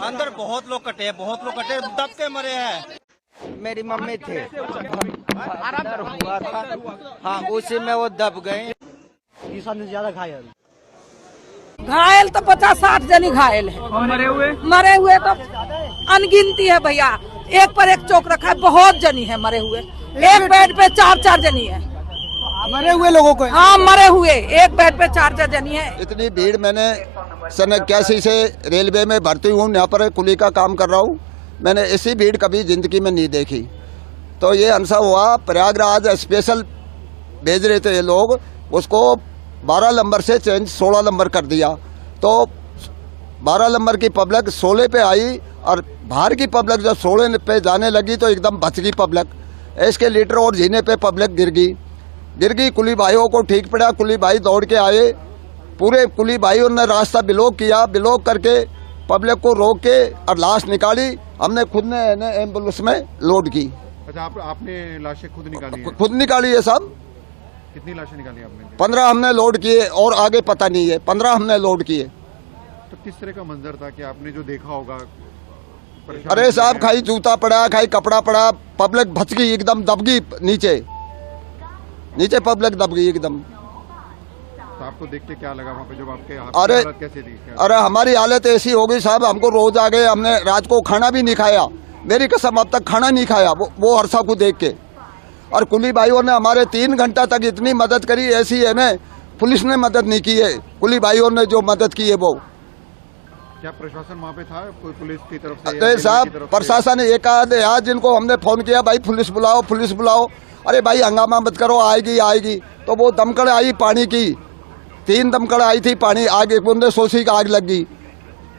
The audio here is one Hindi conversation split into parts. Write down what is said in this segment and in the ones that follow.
अंदर बहुत लोग कटे, दब के मरे हैं। मेरी मम्मी थे, अंदर हुआ था, हाँ उसी में वो दब गए। ज्यादा घायल तो 50-60 जनी घायल है। और मरे हुए तो अनगिनती है भैया, एक पर एक चौक रखा है, बहुत जनी है मरे हुए। एक बेड पे 4-4 जनी है मरे हुए लोगों को। हाँ मरे हुए, एक बेड पे 4-4 जनी है। इतनी भीड़, मैंने सन 81 से रेलवे में भर्ती हूँ, यहाँ पर कुली का काम कर रहा हूँ। मैंने ऐसी भीड़ कभी जिंदगी में नहीं देखी। तो ये अनसा हुआ, प्रयागराज स्पेशल भेज रहे थे ये लोग, उसको 12 नंबर से चेंज 16 नंबर कर दिया। तो 12 नंबर की पब्लिक 16 पे आई और बाहर की पब्लिक जब 16 पे जाने लगी तो एकदम बच गई पब्लिक। एस्केलेटर और जीने पे पब्लिक गिर गई। कुली भाइयों को ठीक पड़ा, कुली भाई दौड़ के आए, पूरे कुली भाइयों ने रास्ता ब्लॉक किया, ब्लॉक करके पब्लिक को रोक के और लाश निकाली। हमने खुद ने एम्बुलेंस में लोड की। अच्छा, आपने लाशें खुद निकाली हैं? खुद निकाली है सब। कितनी लाशें निकाली आपने? 15 हमने लोड किए और आगे पता नहीं है, 15 हमने लोड किए। तो किस तरह का मंजर था कि आपने जो देखा होगा? अरे साहब, खाई जूता पड़ा, खाई कपड़ा पड़ा, पब्लिक भच गई, एकदम दब गई नीचे पब्लिक दब गई एकदम। तो आपको देख के क्या लगा वहाँ पे जब आपके हालत कैसे थी? अरे हमारी हालत ऐसी हो गई साहब, हमको रोज आ गए, हमने रात को खाना भी नहीं खाया। मेरी कसम, अब तक खाना नहीं खाया वो हरसा को देख के। और कुली भाइयों ने हमारे 3 घंटा तक इतनी मदद करी, ऐसी है ना, पुलिस ने मदद नहीं की है। कुली भाइयों ने जो मदद की है वो। क्या प्रशासन वहाँ पे था, कोई पुलिस की तरफ से? अरे साहब, प्रशासन एक आधे आज जिनको हमने फोन किया, भाई पुलिस बुलाओ। अरे भाई हंगामा मत करो, आएगी। तो वो दमकल आई पानी की, 3 दमकल आई थी पानी, आग एक सोसी का आग लग गई।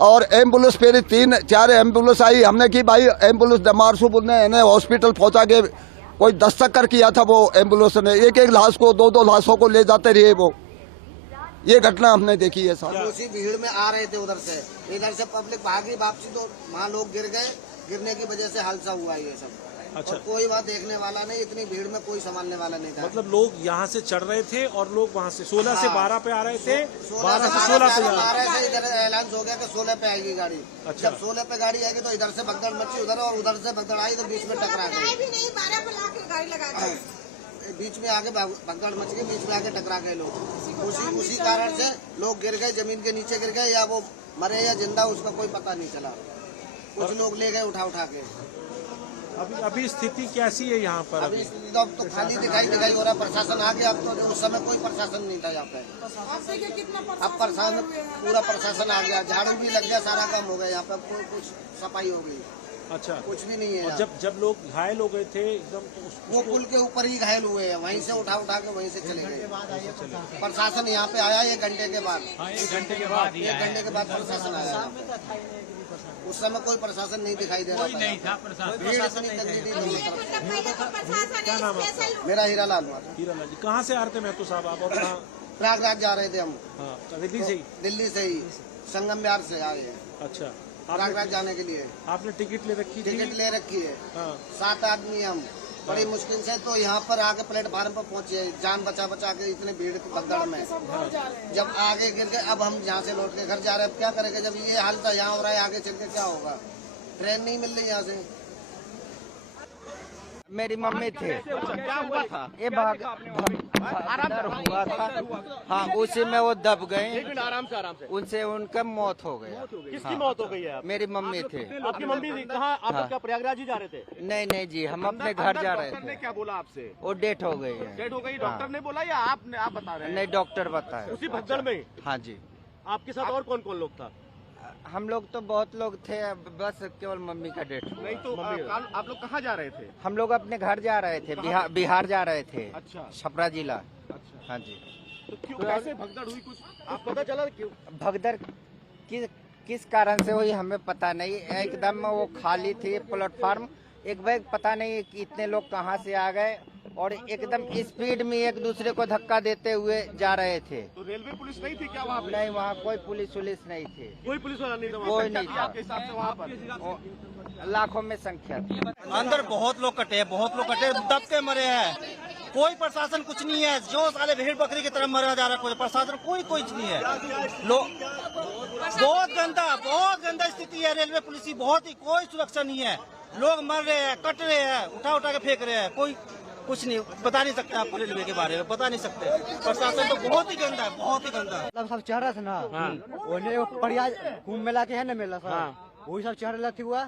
और एम्बुलेंस फिर 3-4 एम्बुलेंस आई। हमने की भाई एम्बुलेंस मारसूब ने हॉस्पिटल पहुंचा के कोई दस्तक किया था वो एम्बुलेंस ने, एक लाश को 2 लाशों को ले जाते रहे वो। ये घटना हमने देखी है साहब। उसी भीड़ में आ रहे थे, इधर से पब्लिक भागी वापसी, तो वहाँ लोग गिर गए, गिरने की वजह से हादसा हुआ ये सब। अच्छा। और कोई वहाँ देखने वाला नहीं, इतनी भीड़ में कोई संभालने वाला नहीं था। मतलब लोग यहाँ से चढ़ रहे थे और लोग वहाँ से 16 से 12 पे आ रहे थे, 12 से 16 पे आ रहे थे। इधर ऐलान हो गया कि 16 पे आएगी गाड़ी। अच्छा। जब 16 पे गाड़ी आएगी तो इधर से भगदड़ मची उधर, और उधर से भगदड़ आई तो बीच में टकरा गई। बीच में आगे भगदड़ मच गई, बीच में आगे टकरा गए लोग। उसी कारण से लोग गिर गए, जमीन के नीचे गिर गए, या वो मरे या जिंदा उसका कोई पता नहीं चला। कुछ लोग ले गए उठा के। अभी स्थिति कैसी है यहाँ पर? अभी तो खाली दिखाई हो रहा। प्रशासन आ गया, अब तो उस समय कोई प्रशासन नहीं था यहाँ पे। अब प्रशासन, पूरा प्रशासन आ गया, झाड़ू भी लग गया, सारा काम हो गया यहाँ पे, कुछ सफाई हो गई। अच्छा, कुछ भी नहीं है। और जब लोग घायल हो गए थे एकदम, तो वो पुल के ऊपर ही घायल हुए हैं, वहीं से उठा के वहीं से चले गए। प्रशासन यहाँ पे आया 1 घंटे के बाद। 1 घंटे के बाद प्रशासन आया। उस समय कोई प्रशासन नहीं दिखाई दे रहा था। भीड़ इतनी तंगी थी। क्या नाम है? मेरा हीरालाल। हीरालाल जी, कहाँ से आ रहे थे महतो साहब आप? और कहाँ? प्रयागराज जा रहे थे हम। हाँ, दिल्ली से ही संगम बिहार से आ गए। अच्छा, प्रयागराज जाने के लिए आपने टिकट ले रखी थी? टिकट ले रखी है। हाँ। 7 आदमी हम, बड़ी मुश्किल से तो यहाँ पर आके प्लेटफार्म पर पहुंचे, जान बचा के इतने भीड़ भगदड़ में। जब आगे गिर गए, अब हम यहाँ से लौट के घर जा रहे हैं। अब क्या करेंगे जब ये हाल था, यहाँ हो रहा है, आगे चल के क्या होगा? ट्रेन नहीं मिल रही यहाँ से। मेरी मम्मी थे, क्या हुआ था? ये अंदर हुआ था, हाँ उसी में वो दब गए। आराम से उनसे उनका मौत हो गया। किसकी मौत हो गई है? मेरी मम्मी थे। आपकी मम्मी थी कहाँ? आप हाँ। क्या प्रयागराज ही जा रहे थे? नहीं जी, हम अपने घर जा रहे डॉक्टर ने थे। क्या बोला आपसे? वो डेथ हो गई है। डेथ हो गई, डॉक्टर ने बोला या आप बता रहे हैं? नहीं, डॉक्टर बताया। उसी भगदड़ में? हाँ जी। आपके साथ और कौन लोग था? हम लोग तो बहुत लोग थे, बस केवल मम्मी का डेथ हुआ। नहीं तो आप लोग कहाँ जा रहे थे? हम लोग अपने घर जा रहे थे, बिहार जा रहे थे। अच्छा। छपरा जिला। अच्छा। हाँ जी। तो क्यों, कैसे भगदड़ हुई, कुछ आप पता चला? क्यों भगदड़ किस कारण से हुई हमें पता नहीं। एकदम वो खाली थी प्लेटफार्म, एक बैग पता नहीं कि इतने लोग कहाँ से आ गए, और एकदम स्पीड में एक दूसरे को धक्का देते हुए जा रहे थे। तो रेलवे पुलिस नहीं थी क्या वहाँ पे? नहीं, वहाँ कोई पुलिस नहीं थी। कोई पुलिस वाला नहीं था? कोई नहीं था। आपके हिसाब से वहाँ पर लाखों में संख्या थी। अंदर बहुत लोग कटे, दब के मरे हैं। कोई प्रशासन कुछ नहीं है, जो साले भेड़ बकरी की तरह मरा जा रहा है। कोई प्रशासन कोई नहीं है। लोग बहुत गंदा स्थिति है रेलवे पुलिस की, बहुत ही कोई सुरक्षा नहीं है। लोग मर रहे हैं, कट रहे हैं, उठा के फेंक रहे हैं, कोई कुछ नहीं बता नहीं सकते। आप रेलवे के बारे में बता नहीं सकते। प्रशासन तो बहुत ही गंदा है, बहुत ही गंदा। मतलब सब चढ़ रहा था ना, वो बढ़िया कुंभ मेला के है ना मेला सब, वही सब चढ़ रहा हुआ,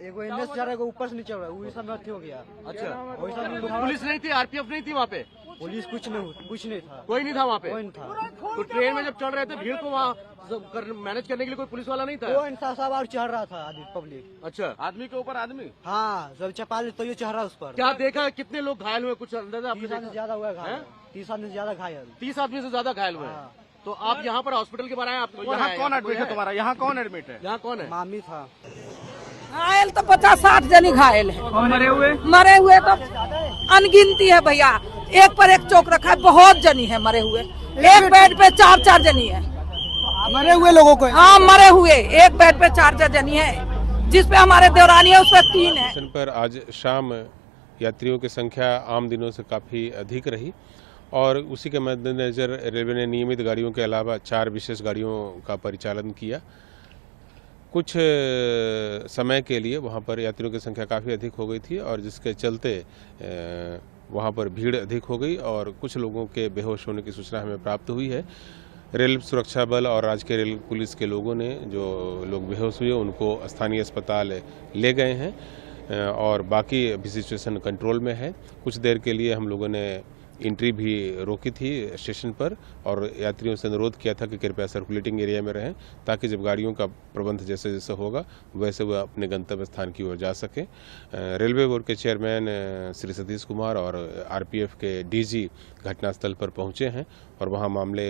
एगो एनएस चढ़ रहा, ऊपर से नीचे हो रहा, वही सब में हो गया। अच्छा, वही सब पुलिस नहीं थी, आरपीएफ नहीं थी वहाँ पे? पुलिस कुछ नहीं था, कोई नहीं था वहाँ पे? कोई नहीं था। तो ट्रेन में जब चढ़ रहे थे भीड़ को वहाँ मैनेज करने के लिए कोई पुलिस वाला नहीं था? वो इंसान सब और चढ़ रहा था आदमी पब्लिक। अच्छा, आदमी के ऊपर आदमी? हाँ, जब चपाल तो ये चढ़ रहा उस पर। क्या देखा, कितने लोग घायल हुए, कुछ अंदाजा? 30 आदमी से ज्यादा हुआ घायल, 30 आदमी से ज्यादा घायल। 30 आदमी से ज्यादा घायल हुए। तो आप यहाँ पर हॉस्पिटल के बारे में आपको यहाँ कौन एडमिट है तुम्हारा? यहाँ कौन एडमिट है? यहाँ कौन है? मामी था। घायल तो 50-60 जनी घायल है। मरे हुए तो अनगिनती है भैया, एक पर एक चौक रखा है, बहुत जनी है मरे हुए। एक बेड पे 4-4 जनी है मरे हुए लोगों को। हाँ, मरे हुए एक बेड पे 4-4 जनी है, जिसपे हमारे देवरानी है उस पर 3 है। स्टेशन पर आज शाम यात्रियों की संख्या आम दिनों से काफ़ी अधिक रही और उसी के मद्देनजर रेलवे ने नियमित गाड़ियों के अलावा 4 विशेष गाड़ियों का परिचालन किया। कुछ समय के लिए वहां पर यात्रियों की संख्या काफ़ी अधिक हो गई थी और जिसके चलते वहां पर भीड़ अधिक हो गई और कुछ लोगों के बेहोश होने की सूचना हमें प्राप्त हुई है। रेल सुरक्षा बल और राज्य रेल पुलिस के लोगों ने जो लोग बेहोश हुए उनको स्थानीय अस्पताल ले गए हैं और बाकी अभी सिचुएशन कंट्रोल में है। कुछ देर के लिए हम लोगों ने एंट्री भी रोकी थी स्टेशन पर और यात्रियों से अनुरोध किया था कि कृपया सर्कुलेटिंग एरिया में रहें ताकि जब गाड़ियों का प्रबंध जैसे जैसे होगा वैसे वह अपने गंतव्य स्थान की ओर जा सकें। रेलवे बोर्ड के चेयरमैन श्री सतीश कुमार और आरपीएफ के डीजी घटनास्थल पर पहुंचे हैं और वहां मामले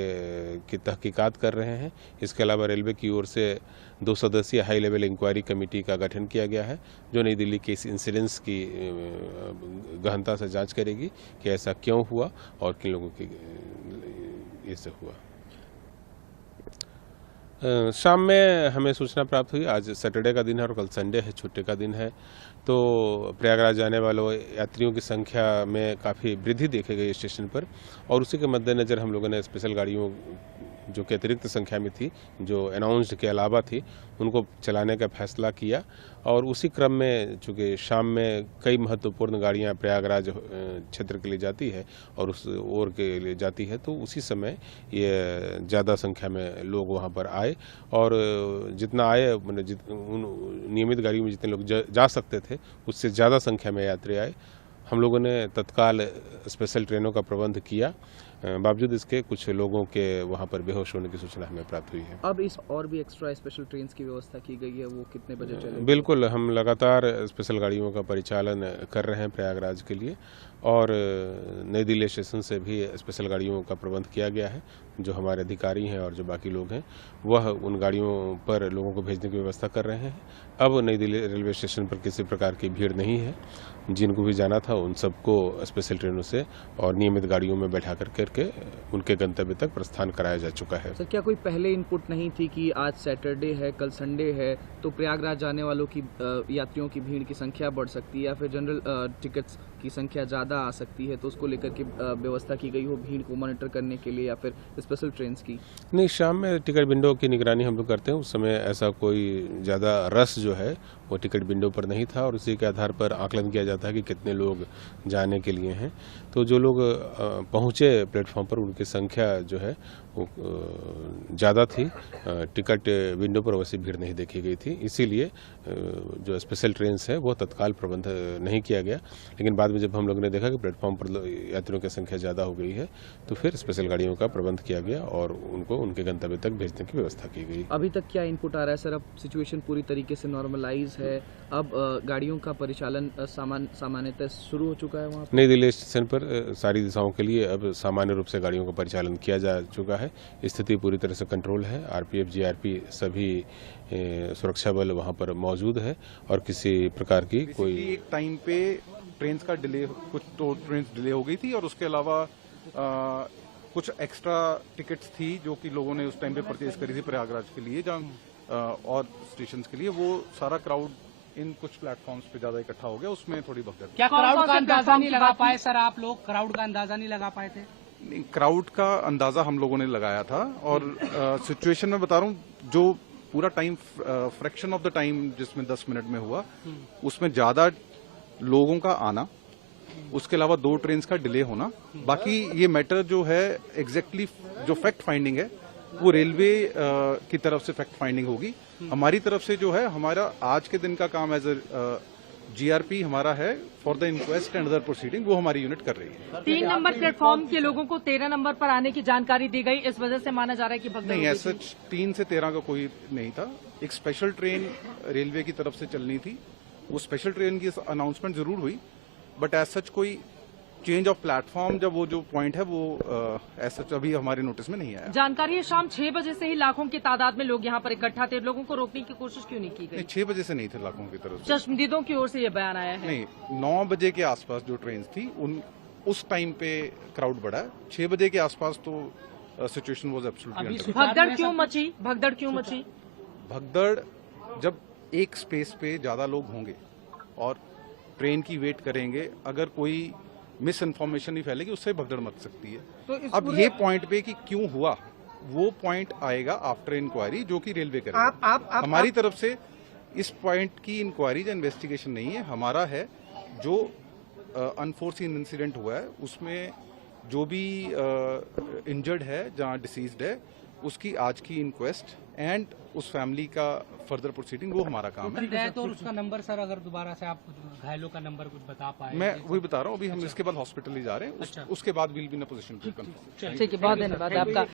की तहकीकात कर रहे हैं। इसके अलावा रेलवे की ओर से 2 सदस्यीय हाई लेवल इंक्वायरी कमेटी का गठन किया गया है जो नई दिल्ली के इस इंसिडेंस की गहनता से जांच करेगी कि ऐसा क्यों हुआ और किन लोगों की इससे हुआ। शाम में हमें सूचना प्राप्त हुई, आज सैटरडे का दिन है और कल संडे है, छुट्टी का दिन है, तो प्रयागराज जाने वालों यात्रियों की संख्या में काफ़ी वृद्धि देखी गई स्टेशन पर और उसी के मद्देनज़र हम लोगों ने स्पेशल गाड़ियों जो कि अतिरिक्त संख्या में थी, जो अनाउंस्ड के अलावा थी, उनको चलाने का फैसला किया और उसी क्रम में चूँकि शाम में कई महत्वपूर्ण गाड़ियां प्रयागराज क्षेत्र के लिए जाती है और उस ओर के लिए जाती है, तो उसी समय ये ज़्यादा संख्या में लोग वहां पर आए और जितना आए उन नियमित गाड़ियों में जितने लोग जा सकते थे उससे ज़्यादा संख्या में यात्री आए। हम लोगों ने तत्काल स्पेशल ट्रेनों का प्रबंध किया, बावजूद इसके कुछ लोगों के वहां पर बेहोश होने की सूचना हमें प्राप्त हुई है। अब इस और भी एक्स्ट्रा स्पेशल ट्रेन की व्यवस्था की गई है, वो कितने बजे चलेंगे? बिल्कुल, हम लगातार स्पेशल गाड़ियों का परिचालन कर रहे हैं प्रयागराज के लिए और नई दिल्ली स्टेशन से भी स्पेशल गाड़ियों का प्रबंध किया गया है। जो हमारे अधिकारी हैं और जो बाकी लोग हैं वह उन गाड़ियों पर लोगों को भेजने की व्यवस्था कर रहे हैं। अब नई दिल्ली रेलवे स्टेशन पर किसी प्रकार की भीड़ नहीं है, जिनको भी जाना था उन सबको स्पेशल ट्रेनों से और नियमित गाड़ियों में बैठा करके उनके गंतव्य तक प्रस्थान कराया जा चुका है। सर, क्या कोई पहले इनपुट नहीं थी कि आज सैटरडे है, कल संडे है, तो प्रयागराज जाने वालों की यात्रियों की भीड़ की संख्या बढ़ सकती है या फिर जनरल टिकट्स की संख्या ज़्यादा आ सकती है, तो उसको लेकर के व्यवस्था की गई हो भीड़ को मॉनिटर करने के लिए या फिर स्पेशल ट्रेन की? नहीं, शाम में टिकट विंडो की निगरानी हम लोग करते हैं, उस समय ऐसा कोई ज़्यादा रश जो है वो टिकट विंडो पर नहीं था और उसी के आधार पर आकलन किया जाता है कि कितने लोग जाने के लिए हैं। तो जो लोग पहुँचे प्लेटफॉर्म पर उनकी संख्या जो है वो ज़्यादा थी, टिकट विंडो पर वैसी भीड़ नहीं देखी गई थी, इसीलिए जो स्पेशल ट्रेन है वो तत्काल प्रबंध नहीं किया गया। लेकिन बाद में जब हम लोगों ने देखा कि प्लेटफॉर्म पर यात्रियों की संख्या ज़्यादा हो गई है तो फिर स्पेशल गाड़ियों का प्रबंध किया गया और उनको उनके गंतव्य तक भेजने की व्यवस्था की गई। अभी तक क्या इनपुट आ रहा है सर? अब सिचुएशन पूरी तरीके से नॉर्मलाइज है, अब गाड़ियों का परिचालन सामान्यतः शुरू हो चुका है वहाँ? नई दिल्ली स्टेशन पर सारी दिशाओं के लिए अब सामान्य रूप से गाड़ियों का परिचालन किया जा चुका है। स्थिति पूरी तरह से कंट्रोल है। आरपीएफ, जीआरपी सभी सुरक्षा बल वहां पर मौजूद है और किसी प्रकार की कोई एक टाइम पे ट्रेन का डिले, कुछ तो ट्रेन डिले हो गई थी और उसके अलावा कुछ एक्स्ट्रा टिकट्स थी जो कि लोगों ने उस टाइम पे परचेज करी थी प्रयागराज के लिए और स्टेशन के लिए। वो सारा क्राउड इन कुछ प्लेटफॉर्म्स पे ज्यादा इकट्ठा हो गया, उसमें थोड़ी भगदड़। क्या क्राउड का अंदाजा नहीं लगा पाए सर आप लोग? क्राउड का अंदाजा नहीं लगा पाए थे? क्राउड का अंदाजा हम लोगों ने लगाया था और सिचुएशन में बता रहा हूँ, जो पूरा time fraction of the time जिसमें 10 मिनट में हुआ, उसमें ज्यादा लोगों का आना, उसके अलावा 2 ट्रेन का डिले होना। बाकी ये मैटर जो है एग्जैक्टली जो फैक्ट फाइंडिंग है वो रेलवे की तरफ से फैक्ट फाइंडिंग होगी। हमारी तरफ से जो है, हमारा आज के दिन का काम एज ए जीआरपी हमारा है for the inquest and other proceeding, वो हमारी यूनिट कर रही है। 3 नंबर प्लेटफॉर्म के लोगों को 13 नंबर पर आने की जानकारी दी गई, इस वजह से माना जा रहा है कि भगदड़ नहीं, हुई ऐसा थी। 3 से 13 का कोई नहीं था। एक स्पेशल ट्रेन रेलवे की तरफ से चलनी थी, वो स्पेशल ट्रेन की अनाउंसमेंट जरूर हुई, बट एज सच कोई चेंज ऑफ प्लेटफॉर्म जब वो जो पॉइंट है वो एज सच अभी हमारे नोटिस में नहीं आया। जानकारी है शाम 6 बजे से ही लाखों की तादाद में लोग यहाँ पर इकट्ठा थे, लोगों को रोकने की कोशिश क्यों नहीं की गई? नहीं, 6 बजे से नहीं थे लाखों की तरफ से। चश्मदीदों की ओर से ये बयान आया है। नहीं, 9 बजे के आसपास जो ट्रेन थी उस टाइम पे क्राउड बढ़ा। 6 बजे के आसपास तो सिचुएशन वाज एब्सोल्युटली। भगदड़ क्यों मची? भगदड़ क्यों मची? भगदड़ जब एक स्पेस पे ज्यादा लोग होंगे और ट्रेन की वेट करेंगे, अगर कोई मिस इन्फॉर्मेशन नहीं फैलेगी, उससे भगदड़ मच सकती है। तो अब ये पॉइंट पे कि क्यों हुआ, वो पॉइंट आएगा आफ्टर इंक्वायरी, जो कि रेलवे करेगा। हमारी तरफ से इस पॉइंट की इंक्वायरी या इन्वेस्टिगेशन नहीं है, हमारा है जो अनफोर्सीन इंसिडेंट हुआ है उसमें जो भी इंजर्ड है, जहां डिसीज्ड है, उसकी आज की इंक्वेस्ट एंड उस फैमिली का फर्दर प्रोसीडिंग, वो हमारा काम है। तो उसका नंबर सर, अगर दोबारा से आप घायलों का नंबर कुछ बता पाए? मैं वही बता रहा हूँ, अभी हम इसके बाद हॉस्पिटल ही जा रहे हैं, उसके बाद will be in a position to confirm. ठीक है, बहुत धन्यवाद आपका।